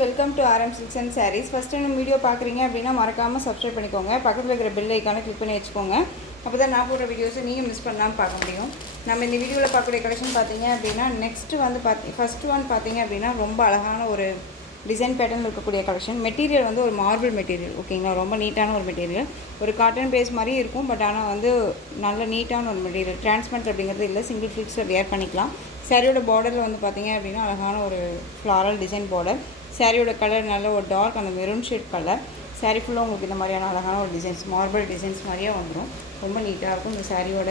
Welcome to RM Silks and Sarees. First time video பார்க்குறீங்க அப்படின்னா மறக்காமல் சப்ஸ்கிரைப் பண்ணிக்கோங்க. பக்கத்தில் இருக்கிற பெல் ஐக்கானை கிளிக் பண்ணி வச்சுக்கோங்க. அப்போ தான் நான் போடுற வீடியோஸை நீங்கள் மிஸ் பண்ணாமல் பார்க்க முடியும். நம்ம இந்த வீடியோவில் பார்க்கக்கூடிய கலெக்ஷன் பார்த்தீங்க அப்படின்னா நெக்ஸ்ட்டு வந்து ஃபர்ஸ்ட் ஒன் பார்த்தீங்க அப்படின்னா ரொம்ப அழகான ஒரு டிசைன் பேட்டர்ன் இருக்கக்கூடிய கலெக்ஷன். மெட்டீரியல் வந்து ஒரு மார்பிள் மெட்டீரியல், ஓகேங்களா. ரொம்ப நீட்டான ஒரு மெட்டீரியல், ஒரு காட்டன் பேஸ் மாதிரி இருக்கும். பட் ஆனால் வந்து நல்ல நீட்டான ஒரு மெட்டீரியல். டிரான்ஸ்பரண்ட் அப்படிங்கிறது இல்லை, சிங்கிள் ஃபிக்ஸில் வேர் பண்ணிக்கலாம். சாரியோட பார்டரில் வந்து பார்த்தீங்க அப்படின்னா அழகான ஒரு ஃப்ளாரல் டிசைன் பார்டர். சாரியோட கலர் நல்ல ஒரு டார்க் அந்த மெரூன் ஷேட் கலர். சாரி ஃபுல்லாக உங்களுக்கு இந்த மாதிரியான அழகான ஒரு டிசைன்ஸ், மார்பிள் டிசைன்ஸ் மாதிரியே வந்துடும். ரொம்ப நீட்டாக இருக்கும். இந்த சாரியோட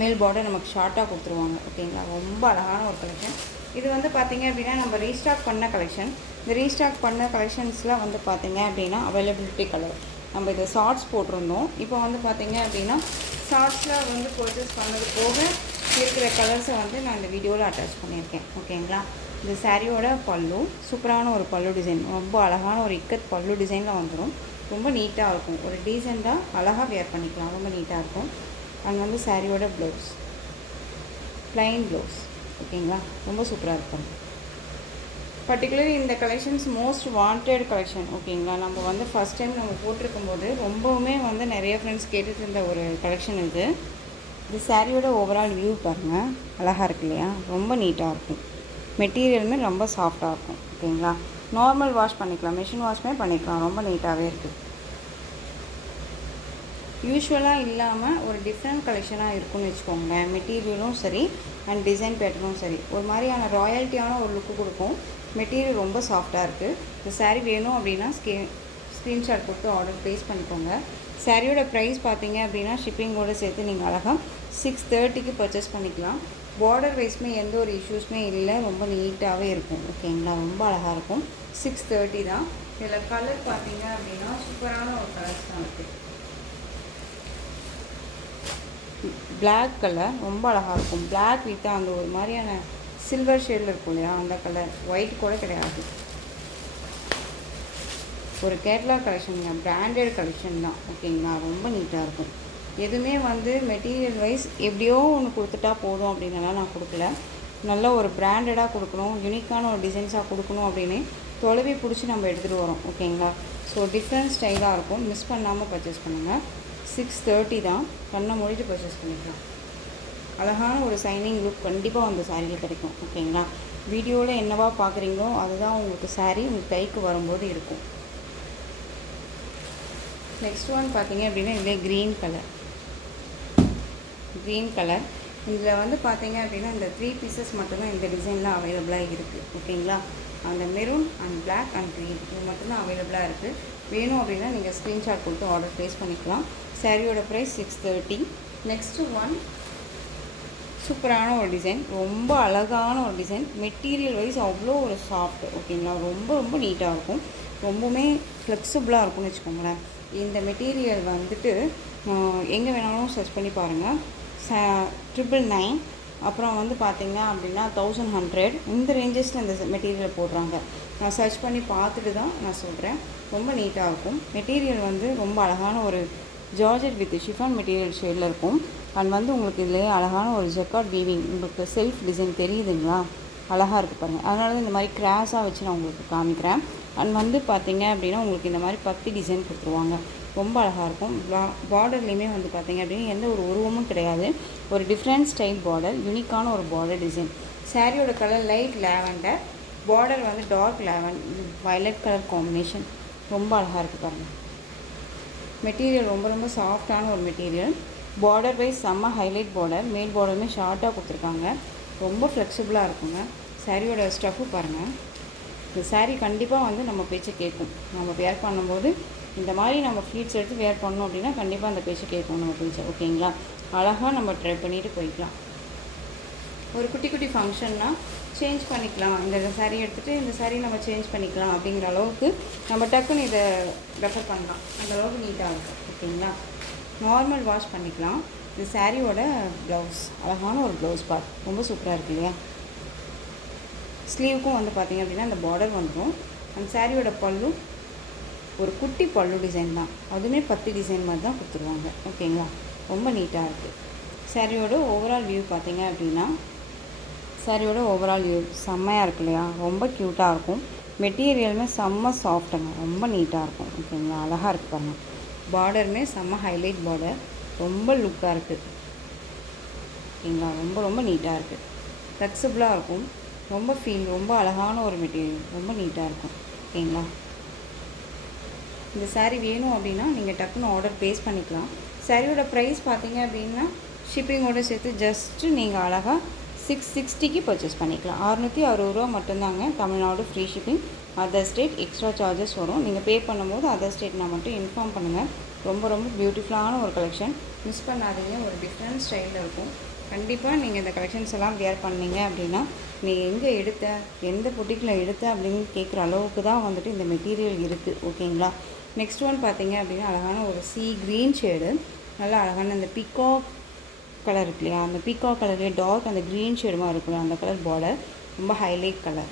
மேல் பார்டர் நமக்கு ஷார்ட்டாக கொடுத்துருவாங்க, ஓகேங்களா. ரொம்ப அழகான ஒரு கலெக்ஷன். இது வந்து பார்த்திங்க அப்படின்னா நம்ம ரீஸ்டாக் பண்ண கலெக்ஷன். இந்த ரீஸ்டாக் பண்ண கலெக்ஷன்ஸ்லாம் வந்து பார்த்திங்க அப்படின்னா அவைலபிலிட்டி கலர். நம்ம இதை ஷார்ட்ஸ் போட்டிருந்தோம். இப்போ வந்து பார்த்திங்க அப்படின்னா ஷார்ட்ஸில் வந்து பர்ச்சேஸ் பண்ணது போக இருக்கிற கலர்ஸை வந்து நான் இந்த வீடியோவில் அட்டாச் பண்ணியிருக்கேன், ஓகேங்களா. இந்த சாரியோட பல்லு சூப்பரான ஒரு பல்லு டிசைன், ரொம்ப அழகான ஒரு இக்கத் பல்லு டிசைனில் வந்துடும். ரொம்ப நீட்டாக இருக்கும், ஒரு டீசெண்டாக அழகாக வேர் பண்ணிக்கலாம், ரொம்ப நீட்டாக இருக்கும். அங்கே வந்து சாரியோட ப்ளவுஸ் ப்ளைன் ப்ளவுஸ், ஓகேங்களா. ரொம்ப சூப்பராக இருக்கும். பர்டிகுலர்லி இந்த கலெக்ஷன்ஸ் மோஸ்ட் வாண்டட் கலெக்ஷன், ஓகேங்களா. நம்ம வந்து ஃபஸ்ட் டைம் நம்ம போட்டிருக்கும் போது ரொம்பவுமே வந்து நிறைய ஃப்ரெண்ட்ஸ் கேட்டுட்டு இருந்த ஒரு கலெக்ஷன் இது. இந்த சாரியோட ஓவரால் வியூ பாருங்கள், அழகாக இருக்கு இல்லையா. ரொம்ப நீட்டாக இருக்கும். மெட்டீரியலுமே ரொம்ப சாஃப்டாக இருக்கும், ஓகேங்களா. நார்மல் வாஷ் பண்ணிக்கலாம், மிஷின் வாஷ்மே பண்ணிக்கலாம். ரொம்ப நீட்டாகவே இருக்குது. யூஸ்வலாக இல்லாமல் ஒரு டிஃப்ரெண்ட் கலெக்ஷனாக இருக்குன்னு வச்சுக்கோங்களேன். மெட்டீரியலும் சரி அண்ட் டிசைன் பேட்டர்னும் சரி ஒரு மாதிரியான ராயல்ட்டியான ஒரு லுக்கு கொடுக்கும். மெட்டீரியல் ரொம்ப சாஃப்டாக இருக்குது. இந்த சாரீ வேணும் அப்படின்னா ஸ்க்ரீன்ஷாட் கொடுத்து ஆர்டர் ப்ளேஸ் பண்ணிக்கோங்க. சாரியோட ப்ரைஸ் பார்த்தீங்க அப்படின்னா ஷிப்பிங்கோடு சேர்த்து நீங்கள் அழகாக 630க்கு பர்ச்சேஸ் பண்ணிக்கலாம். பார்டர் வைஸ்மே எந்த ஒரு இஷ்யூஸுமே இல்லை, ரொம்ப நீட்டாகவே இருக்கும், ஓகேங்களா. ரொம்ப அழகாக இருக்கும். 630 தான். இதில் கலர் பார்த்தீங்க அப்படின்னா சூப்பரான ஒரு கலர்ஸ் தான் இருக்குது. பிளாக் கலர் ரொம்ப அழகாக இருக்கும். பிளாக் வித் அந்த ஒரு மாதிரியான சில்வர் ஷேடில் இருக்கும் இல்லையா, அந்த கலர். ஒயிட் கூட கிடையாது. ஒரு கேரளா கலெக்ஷன், பிராண்டட் கலெக்ஷன் தான், ஓகேங்களா. ரொம்ப நீட்டாக இருக்கும். எதுவுமே வந்து மெட்டீரியல் வைஸ் எப்படியோ ஒன்று கொடுத்துட்டா போதும் அப்படின்னாலாம் நான் கொடுக்கல. நல்ல ஒரு பிராண்டடாக கொடுக்கணும், யூனிக்கான ஒரு டிசைன்ஸாக கொடுக்கணும் அப்படின்னு தொலைவி பிடிச்சி நம்ம எடுத்துகிட்டு வரோம், ஓகேங்களா. ஸோ டிஃப்ரெண்ட் ஸ்டைலாக இருக்கும். மிஸ் பண்ணாமல் பர்ச்சேஸ் பண்ணுங்கள். 630 தான். கண்ணை மூடிட்டு பர்ச்சேஸ் பண்ணிக்கலாம். அழகான ஒரு சைனிங் லுக் கண்டிப்பாக அந்த சாரியில் கிடைக்கும், ஓகேங்களா. வீடியோவில் என்னவா பார்க்குறீங்களோ அதுதான் உங்களுக்கு சாரீ உங்கள் கைக்கு வரும்போது இருக்கும். நெக்ஸ்ட் ஒன் பார்த்தீங்க அப்படின்னா இதிலே க்ரீன் கலர். இதில் வந்து பார்த்தீங்க அப்படின்னா இந்த 3 பீசஸ் மட்டும்தான் இந்த டிசைனில் அவைலபிளாக இருக்குது, ஓகேங்களா. அந்த maroon and black and green இது மட்டும்தான் அவைலபிளாக இருக்குது. வேணும் அப்படின்னா நீங்கள் ஸ்க்ரீன்ஷாட் கொடுத்து ஆர்டர் ப்ளேஸ் பண்ணிக்கலாம். சாரியோட ப்ரைஸ் 630. நெக்ஸ்ட்டு ஒன் சூப்பரான ஒரு டிசைன், ரொம்ப அழகான ஒரு டிசைன். மெட்டீரியல் வைஸ் அவ்வளோ ஒரு சாஃப்ட், ஓகேங்களா. ரொம்ப ரொம்ப நீட்டாக இருக்கும். ரொம்பவுமே ஃப்ளெக்சிபிளாக இருக்கும்னு வச்சுக்கோங்களேன். இந்த மெட்டீரியல் வந்துட்டு எங்கே வேணாலும் சர்ச் பண்ணி பாருங்கள். 999, அப்புறம் வந்து பார்த்திங்க அப்படின்னா 1100 இந்த ரேஞ்சஸில் இந்த மெட்டீரியல் போடுறாங்க. நான் சர்ச் பண்ணி பார்த்துட்டு தான் நான் சொல்கிறேன். ரொம்ப நீட்டாக இருக்கும். மெட்டீரியல் வந்து ரொம்ப அழகான ஒரு ஜார்ஜெட் வித் ஷிஃபான் மெட்டீரியல் ஷேடில் இருக்கும். அண்ட் வந்து உங்களுக்கு இதுலேயே அழகான ஒரு ஜக்கார்ட் வீவிங், உங்களுக்கு செல்ஃப் டிசைன் தெரியுதுங்களா, அழகாக இருக்குது பாருங்கள். அதனால தான் இந்த மாதிரி கிராஸாக வச்சு நான் உங்களுக்கு காமிக்கிறேன். அண்ட் வந்து பார்த்திங்க அப்படின்னா உங்களுக்கு இந்த மாதிரி பத்தி டிசைன் கொடுத்துருவாங்க. ரொம்ப அழகாக இருக்கும். பார்டர்லேயுமே வந்து பார்த்திங்க அப்படின்னா எந்த ஒரு உருவமும் கிடையாது. ஒரு டிஃப்ரெண்ட் ஸ்டைல் பார்டர், யூனிக்கான ஒரு பார்டர் டிசைன். சாரியோட கலர் லைட் லேவண்டர், பார்டர் வந்து டார்க் வயலட் கலர் காம்பினேஷன். ரொம்ப அழகாக இருக்குது பாருங்கள். மெட்டீரியல் ரொம்ப ரொம்ப சாஃப்டான ஒரு மெட்டீரியல். பார்டர் வைஸ் செம்ம ஹைலைட் பார்டர். மேல் பார்டருமே ஷார்ட்டாக கொடுத்துருக்காங்க. ரொம்ப ஃப்ளெக்சிபிளாக இருக்குங்க. சாரியோட ஸ்டஃப்பு பாருங்கள். இந்த சாரீ கண்டிப்பாக வந்து நம்ம பேச்சை கேட்கும். நம்ம வேர் பண்ணும்போது இந்த மாதிரி நம்ம ஃப்ளீட்ஸ் எடுத்து வேர் பண்ணோம் அப்படின்னா கண்டிப்பாக அந்த பேச்சை கேட்கும் நம்ம பேச்சை, ஓகேங்களா. அழகாக நம்ம ட்ரை பண்ணிவிட்டு போய்க்கலாம். ஒரு குட்டி குட்டி ஃபங்க்ஷன்னா சேஞ்ச் பண்ணிக்கலாம். இந்த சாரீ எடுத்துகிட்டு இந்த சாரீ நம்ம சேஞ்ச் பண்ணிக்கலாம் அப்படிங்கிற அளவுக்கு நம்ம டக்குன்னு இதை ரெஃபர் பண்ணலாம். அந்த அளவுக்கு நீட்டாக இருக்கும், ஓகேங்களா. நார்மல் வாஷ் பண்ணிக்கலாம். இந்த சாரியோட ப்ளவுஸ் அழகான ஒரு ப்ளவுஸ் பார்ட், ரொம்ப சூப்பராக இருக்குது இல்லையா. ஸ்லீவுக்கும் வந்து பார்த்திங்க அப்படின்னா அந்த பார்டர் வந்துடும். அந்த சாரியோட பல்லு ஒரு குட்டி பல்லு டிசைன் தான், அதுவுமே பத்தி டிசைன் மாதிரி தான் கொடுத்துருவாங்க, ஓகேங்களா. ரொம்ப நீட்டாக இருக்குது. சாரியோட ஓவரால் வியூ பார்த்திங்க அப்படின்னா சாரியோட ஓவரால் வியூ செம்மையாக இருக்கு இல்லையா. ரொம்ப க்யூட்டாக இருக்கும். மெட்டீரியலுமே செம்ம சாஃப்ட்டுங்க, ரொம்ப நீட்டாக இருக்கும். ஓகேங்களா, அழகாக இருக்குது பாருங்கள். பார்டருமே செம்ம ஹைலைட் பார்டர், ரொம்ப லுக்காக இருக்குது. ஓகேங்களா, ரொம்ப ரொம்ப நீட்டாக இருக்குது. ஃப்ளெக்சிபிளாக இருக்கும், ரொம்ப ரொம்ப அழகான ஒரு மெட்டீரியல், ரொம்ப நீட்டாக இருக்கும். ஓகேங்களா, இந்த சாரீ வேணும் அப்படின்னா நீங்கள் டக்குன்னு ஆர்டர் ப்ளேஸ் பண்ணிக்கலாம். சாரியோட ப்ரைஸ் பார்த்தீங்க அப்படின்னா ஷிப்பிங்கோடு சேர்த்து ஜஸ்ட்டு நீங்கள் அழகாக 660க்கு பர்ச்சேஸ் பண்ணிக்கலாம். 660 ரூபா மட்டும்தாங்க. Tamil Nadu free shipping. Other state extra charges வரும். நீங்கள் பே பண்ணும்போது அதர் ஸ்டேட் நான் மட்டும் இன்ஃபார்ம் பண்ணுங்கள். ரொம்ப ரொம்ப பியூட்டிஃபுல்லான ஒரு கலெக்ஷன், மிஸ் பண்ணாதீங்க. ஒரு டிஃப்ரெண்ட் ஸ்டைலில் இருக்கும். கண்டிப்பாக நீங்கள் இந்த கலெக்ஷன்ஸ் எல்லாம் வியர் பண்ணீங்க அப்படின்னா நீ எங்கே எடுத்த, எந்த பொட்டிக்கில் எடுத்த அப்படின்னு கேட்குற அளவுக்கு தான் வந்துட்டு இந்த மெட்டீரியல் இருக்குது. ஓகேங்களா, நெக்ஸ்ட் ஒன் பார்த்தீங்க அப்படின்னா அழகான ஒரு சீ க்ரீன் ஷேடு, நல்லா அழகான அந்த பீகாக் கலர் இருக்கு இல்லையா, அந்த பீகாக் கலர்லேயே டார்க் அந்த க்ரீன் ஷேடுமாக இருக்குல்ல, அந்த கலர் பார்டர் ரொம்ப ஹைலைட் கலர்,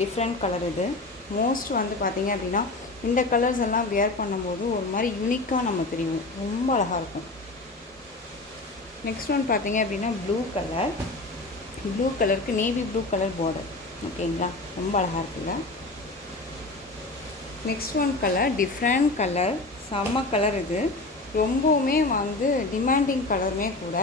டிஃப்ரெண்ட் கலர். இது மோஸ்ட் வந்து பார்த்திங்க அப்படின்னா இந்த கலர்ஸ் எல்லாம் வியர் பண்ணும்போது ஒரு மாதிரி யூனிக்காக நம்ம தெரியும், ரொம்ப அழகாக இருக்கும். நெக்ஸ்ட் ஒன் பார்த்திங்க அப்படின்னா ப்ளூ கலர், ப்ளூ கலருக்கு நேவி ப்ளூ கலர் பார்டர். ஓகேங்களா, ரொம்ப அழகாக இருக்குல்ல. Next one colour different colour, செம்ம கலர். இது ரொம்பவுமே வந்து டிமாண்டிங் கலருமே கூட.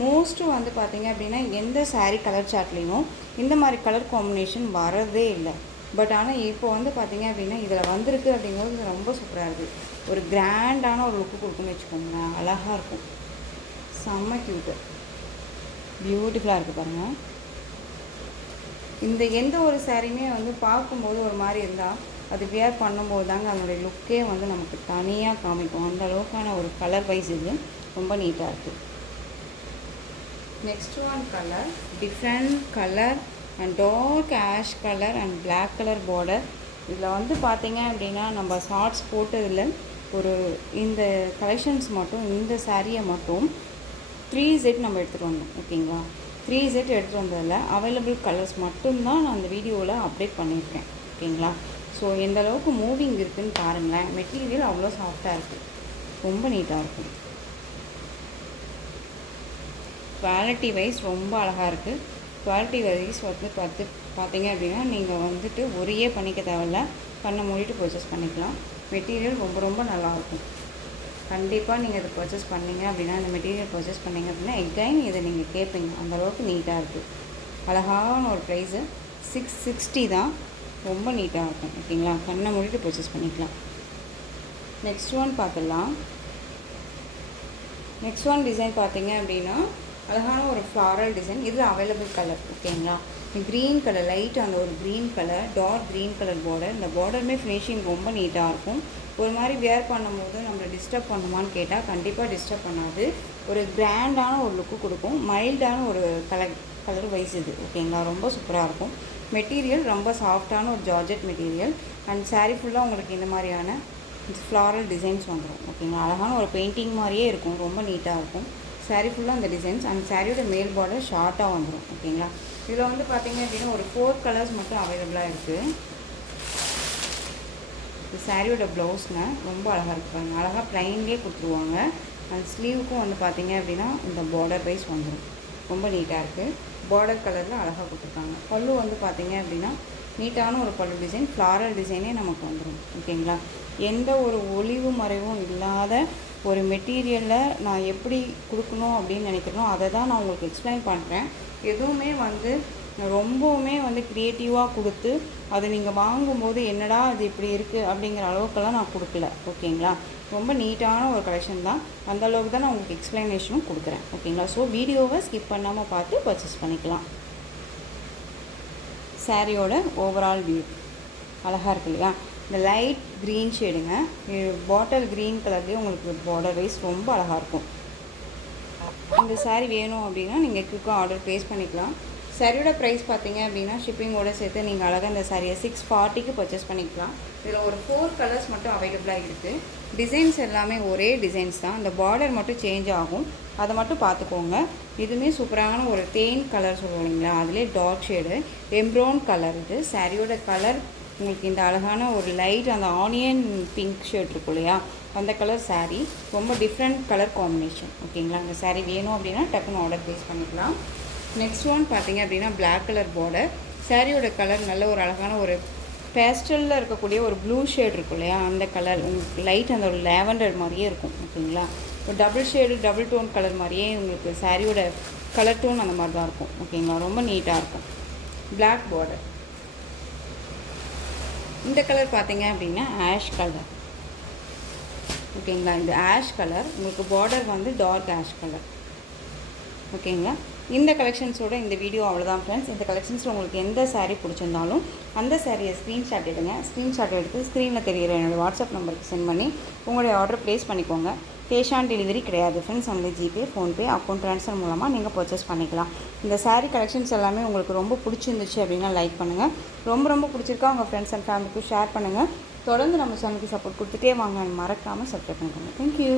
மோஸ்ட்டு வந்து பார்த்திங்க அப்படின்னா எந்த சாரீ கலர் சார்ட்லேயும் இந்த மாதிரி கலர் காம்பினேஷன் வரதே இல்லை. பட் ஆனால் இப்போ வந்து பார்த்திங்க அப்படின்னா இதில் வந்திருக்கு அப்படிங்கும்போது ரொம்ப சூப்பராக இருக்குது. ஒரு கிராண்டான ஒரு லுக்கு கொடுக்குன்னு வச்சுக்கோங்களேன், அழகாக இருக்கும், செம்ம க்யூட்டு, பியூட்டிஃபுல்லாக இருக்குது பாருங்கள். இந்த எந்த ஒரு சாரியுமே வந்து பார்க்கும்போது ஒரு மாதிரி இருந்தால் அது வியர் பண்ணும்போது தாங்க அதனுடைய லுக்கே வந்து நமக்கு தனியாக காமிக்கும். அந்த அளவுக்கான ஒரு கலர் வைஸ் இது ரொம்ப நீட்டாக இருக்குது. Next one colour different colour and dark ash colour and black colour border. இதில் வந்து பார்த்திங்க அப்படின்னா நம்ம ஷார்ட்ஸ் போட்டதில் ஒரு இந்த கலெக்ஷன்ஸ் மட்டும், இந்த சாரியை மட்டும் 3Z நம்ம எடுத்துகிட்டு வந்தோம். ஓகேங்களா, 3Z எடுத்துகிட்டு வந்ததில் அவைலபிள் கலர்ஸ் மட்டும்தான் நான் அந்த வீடியோவில் அப்டேட் பண்ணியிருக்கேன். ஓகேங்களா, ஸோ எந்த அளவுக்கு மூவிங் இருக்குதுன்னு பாருங்களேன். மெட்டீரியல் அவ்வளோ சாஃப்டாக இருக்குது, ரொம்ப நீட்டாக இருக்கும். குவாலிட்டி வைஸ் ரொம்ப அழகாக இருக்குது. குவாலிட்டி வைஸ் வந்து பார்த்தீங்க அப்படின்னா நீங்கள் வந்துட்டு ஒரே பண்ணிக்க தேவையில்ல, கண்ணை மூடிட்டு பர்ச்சேஸ் பண்ணிக்கலாம். மெட்டீரியல் ரொம்ப ரொம்ப நல்லாயிருக்கும். கண்டிப்பாக நீங்கள் இதை பர்ச்சேஸ் பண்ணிங்க அப்படின்னா, இந்த மெட்டீரியல் பர்ச்சேஸ் பண்ணிங்க அப்படின்னா எகைன் இதை நீங்கள் கேட்பீங்க, அந்தளவுக்கு நீட்டாக இருக்குது. அழகான ஒரு ப்ரைஸு 660 தான், ரொம்ப நீட்டாக இருக்கும். ஓகேங்களா, கண்ணை மூடிட்டு பர்ச்சேஸ் பண்ணிக்கலாம். நெக்ஸ்ட் ஒன் பார்த்துடலாம். நெக்ஸ்ட் ஒன் டிசைன் பார்த்தீங்க அப்படின்னா அழகான ஒரு ஃப்ளாரல் டிசைன். இதில் அவைலபிள் கலர். ஓகேங்களா, க்ரீன் கலர், லைட் அந்த ஒரு green colour, dark green colour border. இந்த பார்டருமே ஃபினிஷிங் ரொம்ப நீட்டாக இருக்கும். ஒரு மாதிரி வியர் பண்ணும்போது நம்மளை டிஸ்டர்ப் பண்ணுமான்னு கேட்டால் கண்டிப்பாக டிஸ்டர்ப் பண்ணாது. ஒரு கிராண்டான ஒரு லுக்கு கொடுக்கும், மைல்டான ஒரு கலர் வைஸ் இது. ஓகேங்களா, ரொம்ப சூப்பராக இருக்கும். மெட்டீரியல் ரொம்ப சாஃப்டான ஒரு ஜார்ஜெட் மெட்டீரியல். அண்ட் சாரீ ஃபுல்லாக உங்களுக்கு இந்த மாதிரியான ஃப்ளாரல் டிசைன்ஸ் வந்துடும். ஓகேங்களா, அழகான ஒரு பெயிண்டிங் மாதிரியே இருக்கும், ரொம்ப நீட்டாக இருக்கும். சாரீ ஃபுல்லாக அந்த டிசைன்ஸ். அந்த சாரியோட மேல் பார்டர் ஷார்ட்டாக வந்துடும். ஓகேங்களா, இதில் வந்து பார்த்திங்க அப்படின்னா ஒரு 4 கலர்ஸ் மட்டும் அவைலபிளாக இருக்குது. இந்த சாரியோட ப்ளவுஸ்ங்க ரொம்ப அழகாக இருப்பாங்க, அழகாக ப்ளைன்லேயே கொடுத்துருவாங்க. அந்த ஸ்லீவுக்கும் வந்து பார்த்திங்க அப்படின்னா இந்த பார்டர் வைஸ் வந்துடும், ரொம்ப நீட்டாக இருக்குது. பார்டர் கலரில் அழகாக கொடுத்துருக்காங்க. பல்லு வந்து பார்த்திங்க அப்படின்னா நீட்டான ஒரு பல்லு டிசைன், ஃப்ளாரல் டிசைனே நமக்கு வந்துடும். ஓகேங்களா, எந்த ஒரு ஒளிவு மறைவும் இல்லாத ஒரு மெட்டீரியலில் நான் எப்படி கொடுக்கணும் அப்படின்னு நினைக்கிறேனோ அதை தான் நான் உங்களுக்கு எக்ஸ்பிளைன் பண்ணுறேன். எதுவுமே வந்து ரொம்பவுமே வந்து க்ரியேட்டிவாக கொடுத்து அதை நீங்கள் வாங்கும்போது என்னடா அது இப்படி இருக்குது அப்படிங்கிற அளவுக்கெல்லாம் நான் கொடுக்கல. ஓகேங்களா, ரொம்ப நீட்டான ஒரு கலெக்ஷன் தான், அந்தளவுக்கு தான் நான் உங்களுக்கு எக்ஸ்ப்ளனேஷனும் கொடுக்குறேன். ஓகேங்களா, ஸோ வீடியோவை ஸ்கிப் பண்ணாமல் பார்த்து பர்ச்சேஸ் பண்ணிக்கலாம். சாரியோட ஓவரால் வியூ அழகாக இருக்கு இல்லையா. இந்த லைட் க்ரீன் ஷேடுங்க, பாட்டில் க்ரீன் கலர்லேயே உங்களுக்கு பார்டர் வைஸ் ரொம்ப அழகாக இருக்கும். இந்த சாரீ வேணும் அப்படின்னா நீங்கள் குயிக்காக ஆர்டர் ப்ளேஸ் பண்ணிக்கலாம். சாரியோட ப்ரைஸ் பார்த்தீங்க அப்படின்னா ஷிப்பிங்கோடு சேர்த்து நீங்கள் அழகாக இந்த சாரியை 640க்கு பர்ச்சேஸ் பண்ணிக்கலாம். இதில் ஒரு 4 கலர்ஸ் மட்டும் அவைலபிளாக இருக்குது. டிசைன்ஸ் எல்லாமே ஒரே டிசைன்ஸ் தான், இந்த பார்டர் மட்டும் சேஞ்ச் ஆகும், அதை மட்டும் பார்த்துக்கோங்க. இதுவுமே சூப்பரான ஒரு தேன் கலர் சொல்லுவோம் இல்லைங்களா, அதிலே டார்க் ஷேடு எம்ப்ரோன் கலர். இது சாரியோட கலர் உங்களுக்கு இந்த அழகான ஒரு லைட் அந்த ஆனியன் பிங்க் ஷேட் இருக்கும் இல்லையா, அந்த கலர் சாரீ ரொம்ப டிஃப்ரெண்ட் கலர் காம்பினேஷன். ஓகேங்களா, அந்த சாரீ வேணும் அப்படின்னா டக்குன்னு ஆர்டர் ப்ளேஸ் பண்ணிக்கலாம். நெக்ஸ்ட் ஒன் பார்த்தீங்க அப்படின்னா பிளாக் கலர் பார்டர். சாரியோட கலர் நல்ல ஒரு அழகான ஒரு பேஸ்டலில் இருக்கக்கூடிய ஒரு ப்ளூ ஷேட் இருக்கும் இல்லையா, அந்த கலர் உங்களுக்கு லைட் அந்த ஒரு லேவண்டர் மாதிரியே இருக்கும். ஓகேங்களா, ஒரு double shade double tone colour மாதிரியே உங்களுக்கு சாரியோட கலர் டோன் அந்த மாதிரி தான் இருக்கும். ஓகேங்களா, ரொம்ப நீட்டாக இருக்கும். Black border. இந்த கலர் பார்த்தீங்க அப்படின்னா ஆஷ் கலர். ஓகேங்களா, இந்த ஆஷ் கலர் உங்களுக்கு பார்டர் வந்து டார்க் ஆஷ் கலர். ஓகேங்களா, இந்த கலெக்ஷன்ஸோட இந்த வீடியோ அவ்வளோதான் ஃப்ரெண்ட்ஸ். இந்த கலெக்ஷன்ஸில் உங்களுக்கு எந்த சாரீ பிடிச்சிருந்தாலும் அந்த சாரியை ஸ்க்ரீன்ஷாட் எடுங்க. ஸ்க்ரீன்ஷாட் எடுத்து ஸ்க்ரீனில் தெரிகிற என்னோடய வாட்ஸ்அப் நம்பருக்கு சென்ட் பண்ணி உங்களுடைய ஆர்டர் ப்ளேஸ் பண்ணிக்கோங்க. கேஷ் ஆன் டெலிவரி கிடையாது friends. Only GPay, PhonePe, account transfer மூலமாக நீங்கள் பர்ச்சேஸ் பண்ணிக்கலாம். இந்த சாரீ கலெக்ஷன்ஸ் எல்லாமே உங்களுக்கு ரொம்ப பிடிச்சிருந்துச்சு அப்படின்னா லைக் பண்ணுங்கள். ரொம்ப பிடிச்சிருக்கா உங்கள் ஃப்ரெண்ட்ஸ் அண்ட் ஃபேமிலிக்கு ஷேர் பண்ணுங்கள். தொடர்ந்து நம்ம சேனலுக்கு சப்போர்ட் கொடுத்துட்டே வாங்க. மறக்காமல் சப்ஸ்கிரைப் பண்ணிக்கோங்க. தேங்க்யூ.